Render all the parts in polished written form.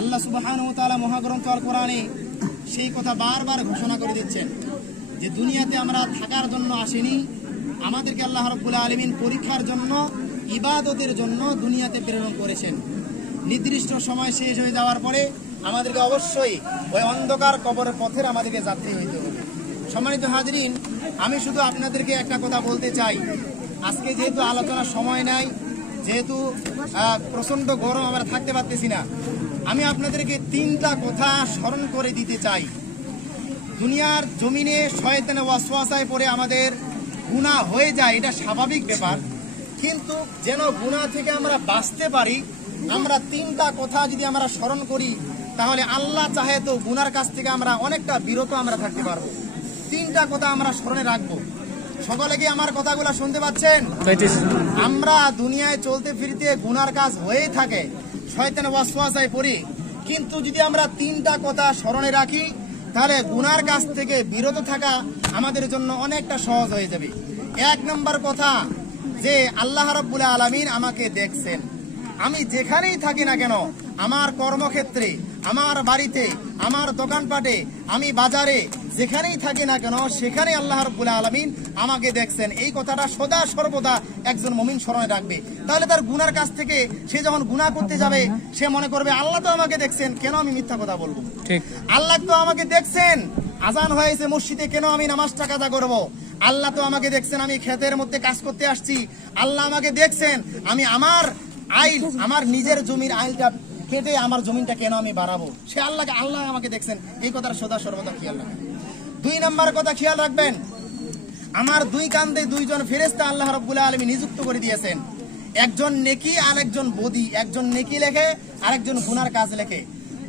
আল্লাহ সুবহানাহু ওয়া তাআলা মহাগ্রন্থ আল কোরআনে সেই কথা বারবার ঘোষণা করে দিচ্ছেন যে দুনিয়াতে আমরা থাকার জন্য আসিনি, আমাদেরকে আল্লাহ রাব্বুল আলামিন পরীক্ষার জন্য, ইবাদতের জন্য দুনিয়াতে প্রেরণ করেছেন। নির্দিষ্ট সময় শেষ হয়ে যাওয়ার পরে আমাদেরকে অবশ্যই ওই অন্ধকার কবরের পথের আমাদেরকে যাত্রী হইতে হবে। সম্মানিত হাজরিন, আমি শুধু আপনাদেরকে একটা কথা বলতে চাই। আজকে যেহেতু আলোচনার সময় নাই, যেহেতু প্রচন্ড গরম, আমরা থাকতে পারতেছি না, আমি আপনাদেরকে তিনটা কথা স্মরণ করে দিতে চাই। দুনিয়ার জমিনে শয়তানের ওয়াসওয়াসায় পড়ে আমাদের গুনাহ হয়ে যায়, এটা স্বাভাবিক ব্যাপার, কিন্তু যেন গুনাহ থেকে আমরা বাঁচতে পারি, আমরা তিনটা কথা যদি আমরা স্মরণ করি তাহলে আল্লাহ চাহে তো গুনার কাছ থেকে আমরা অনেকটা বিরত আমরা থাকতে পারবো। তিনটা কথা আমরা স্মরণে রাখবো। সকলে কি আমার কথাগুলো শুনতে পাচ্ছেন? আমরা দুনিয়ায় চলতে ফিরতে গুনার কাজ হয়েই থাকে, শয়তানের ওয়াসওয়াসায় পড়ি, কিন্তু যদি আমরা তিনটা কথা স্মরণে রাখি তাহলে গুনার কাছ থেকে বিরত থাকা আমাদের জন্য অনেকটা সহজ হয়ে যাবে। এক নম্বর কথা, যে আল্লাহ রাব্বুল আলামিন আমাকে দেখছেন। আমি যেখানেই থাকি না কেন, আমার কর্মক্ষেত্রে, আমার বাড়িতে, আমার দোকানপাটে, আমি বাজারে, যেখানেই থাকি না কেন সেখানে আল্লাহ রাব্বুল আলামিন আমাকে দেখছেন। এই কথাটা সদা সর্বদা একজন মুমিন স্মরণে রাখবে। তাহলে তার গুনার কাছ থেকে সে যখন গুনাহ করতে যাবে সে মনে করবে আল্লাহ তো আমাকে দেখছেন, কেন আমি মিথ্যা কথা বলবো? ঠিক, আল্লাহ তো আমাকে দেখছেন, আজান হয়েছে মসজিদে, কেন আমি নামাজটা কাজা করব? আল্লাহ তো আমাকে দেখছেন, আমি ক্ষেতের মধ্যে কাজ করতে আসছি, আল্লাহ আমাকে দেখছেন, আমি আমার আইল, আমার নিজের জমির আইলটা কেটে আমার জমিনটা কেন আমি বাড়াবো? সে আল্লাহ আমাকে দেখছেন, এই কথাটা সদা সর্বদা খেয়াল রাখবেন। দুই নম্বর কথা খেয়াল রাখবেন, আমার দুই কান্দে দুইজন ফেরেশতা আল্লাহ রাব্বুল আলামিন নিযুক্ত করে দিয়েছেন। একজন নেকি আর একজন বদি, একজন নেকি লেখে আর একজন গুনার কাজ লেখে।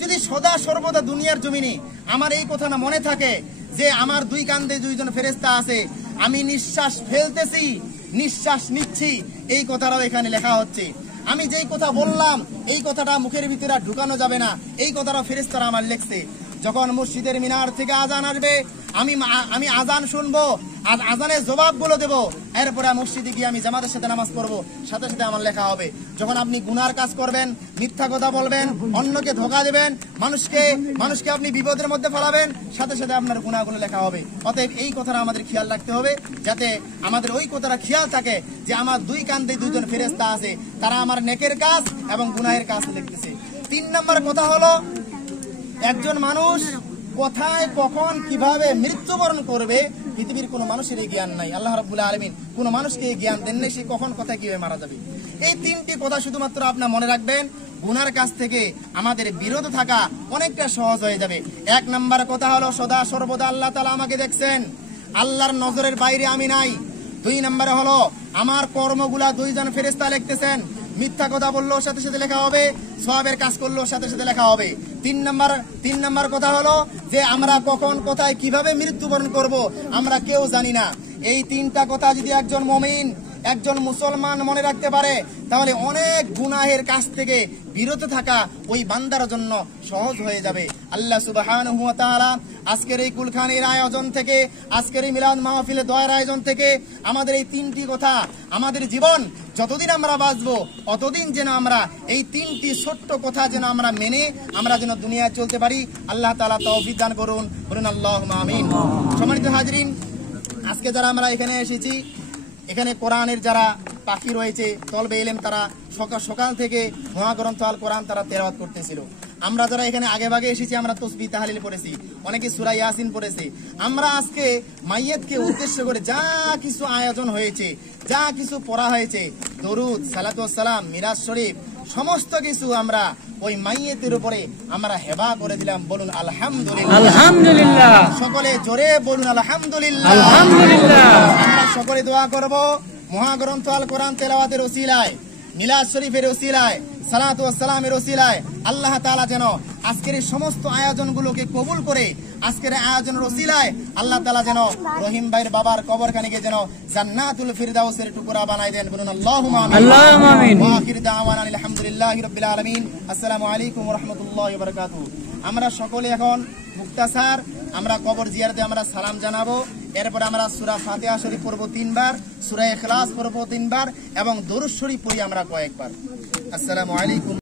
যদি সদা সর্বদা দুনিয়ার জমিনে আমার এই কথাটা মনে থাকে যে আমার দুই কান্দে দুইজন ফেরেশতা আছে, আমি নিঃশ্বাস ফেলতেছি, নিঃশ্বাস নিচ্ছি, এই কথাটাও এখানে লেখা হচ্ছে। আমি যেই কথা বললাম এই কথাটা মুখের ভিতরে ঢুকানো যাবে না, এই কথাটা ফেরেশতারা আমার লিখছে। যখন মসজিদের মিনার থেকে আজান আসবে আমি আজান শুনবো, আর আজানের জবাবগুলো দেবো, এরপরে মসজিদে গিয়ে আমি জামাতের সাথে নামাজ পড়বো, সাথে সাথে আমার লেখা হবে। যখন আপনি গুনার কাজ করবেন, মিথ্যা কথা বলবেন, অন্যকে ধোঁকা দেবেন, মানুষকে আপনি বিপদের মধ্যে ফেলাবেন, সাথে সাথে আপনার গুনাহগুলো লেখা হবে। অতএব এই কথাটা আমাদের খেয়াল রাখতে হবে, যাতে আমাদের ওই কথাটা খেয়াল থাকে যে আমার দুই কান্দে দুইজন ফেরেশতা আছে, তারা আমার নেকের কাজ এবং গুনাহের কাজ লিখতেছে। তিন নম্বর কথা হলো, একজন মানুষ কোথায় কখন কিভাবে মৃত্যুবরণ করবে পৃথিবীর কোনো মানুষের এই জ্ঞান নাই। আল্লাহ রাব্বুল আলামিন কোনো মানুষকে এই জ্ঞান দেন নাই সে কখন কোথায় কিভাবে মারা যাবে। এই তিনটি কথা শুধুমাত্র আপনার মনে রাখবেন, গুনার কাছ থেকে আমাদের বিরত থাকা অনেকটা সহজ হয়ে যাবে। এক নম্বর কথা হলো, সদা সর্বদা আল্লাহ তাআলা আমাকে দেখছেন, আল্লাহর নজরের বাইরে আমি নাই। দুই নম্বরে হলো, আমার কর্মগুলা দুইজন ফেরেশতা লিখতেছেন, মিথ্যা কথা বললেও সাথে সাথে লেখা হবে, সওয়াবের কাজ করলেও সাথে সাথে লেখা হবে। তিন নম্বর কথা হলো যে আমরা কখন কোথায় কিভাবে মৃত্যুবরণ করব আমরা কেউ জানি না। এই তিনটা কথা যদি একজন মুমিন, একজন মুসলমান মনে রাখতে পারে তাহলে অনেক গুনাহের কাছ থেকে বিরত থাকা ওই বান্দার জন্য সহজ হয়ে যাবে। আল্লাহ সুবহানাহু ওয়া তাআলা আজকের এই কুলখানির আয়োজন থেকে, আজকের এই মিলাদ মাহফিলে দোয়ার আয়োজন থেকে আমাদের এই তিনটি কথা, আমাদের জীবন যতদিন আমরা বাঁচবো অতদিন যেন আমরা এই তিনটি ছোট্ট কথা যেন আমরা মেনে আমরা যেন দুনিয়ায় চলতে পারি। আল্লাহ তাআলা তৌফিক দান করুন, বলুন আল্লাহুম্মা আমিন। সম্মানিত হাজরিন, আজকে যারা আমরা এখানে এসেছি, এখানে কোরআনের যারা পাখি রয়েছে, তলবে ইলম, তারা সকাল থেকে মহাগ্রন্থ আল কোরআন তারা তেলাওয়াত করতেছিল। আমরা যারা এখানে আগে ভাগে এসেছি আমরা তাসবিহ তাহলিল পড়েছি, অনেকে সূরা ইয়াসিন পড়েছে। আমরা আজকে মাইয়াতকে উদ্দেশ্য করে যা কিছু আয়োজন হয়েছে, যা কিছু পড়া হয়েছে, দরুদ, সালাতু ওয়াস সালাম, মিরাজ শরীফ, সমস্ত কিছু আমরা ওই মাইয়াতের উপরে আমরা হেবা করে দিলাম। বলুন আলহামদুলিল্লাহ, আলহামদুলিল্লাহ। সকলে জোরে বলুন আলহামদুলিল্লাহ, আলহামদুলিল্লাহ। আমরা সকলে দোয়া করব মহাগ্রন্থ আল কোরআন তেলাওয়াতের ওসিলায়, মিলাদ শরীফের ওসিলায়, সালাতু ওয়াস সালামের ওসিলায় আল্লাহ তাআলা যেন আজকের এই সমস্ত আয়োজনগুলোকে কবুল করে আজকের আয়োজনের ওসিলায় আল্লাহ তাআলা যেন রহিম ভাইয়ের বাবার কবরখানিকে যেন জান্নাতুল ফিরদাউসের টুকরা বানায় দেন। বলুন আল্লাহুম্মা আমিন, আল্লাহুম্মা আমিন। ওয়া আখির দাওয়ানা আলহামদুলিল্লাহি রাব্বিল আলামিন। আসসালামু আলাইকুম ওয়া রাহমাতুল্লাহি ওয়া বারাকাতুহু। আমরা সকলে এখন মুক্তাসার আমরা কবর জিয়ারতে আমরা সালাম জানাবো। এরপর আমরা সূরা ফাতিহা শরীফ পড়ব 3 বার, সূরা ইখলাস পড়ব 3 বার এবং দরুদ শরীফ পড়ি আমরা কয়েকবার। আসসালামু আলাইকুম।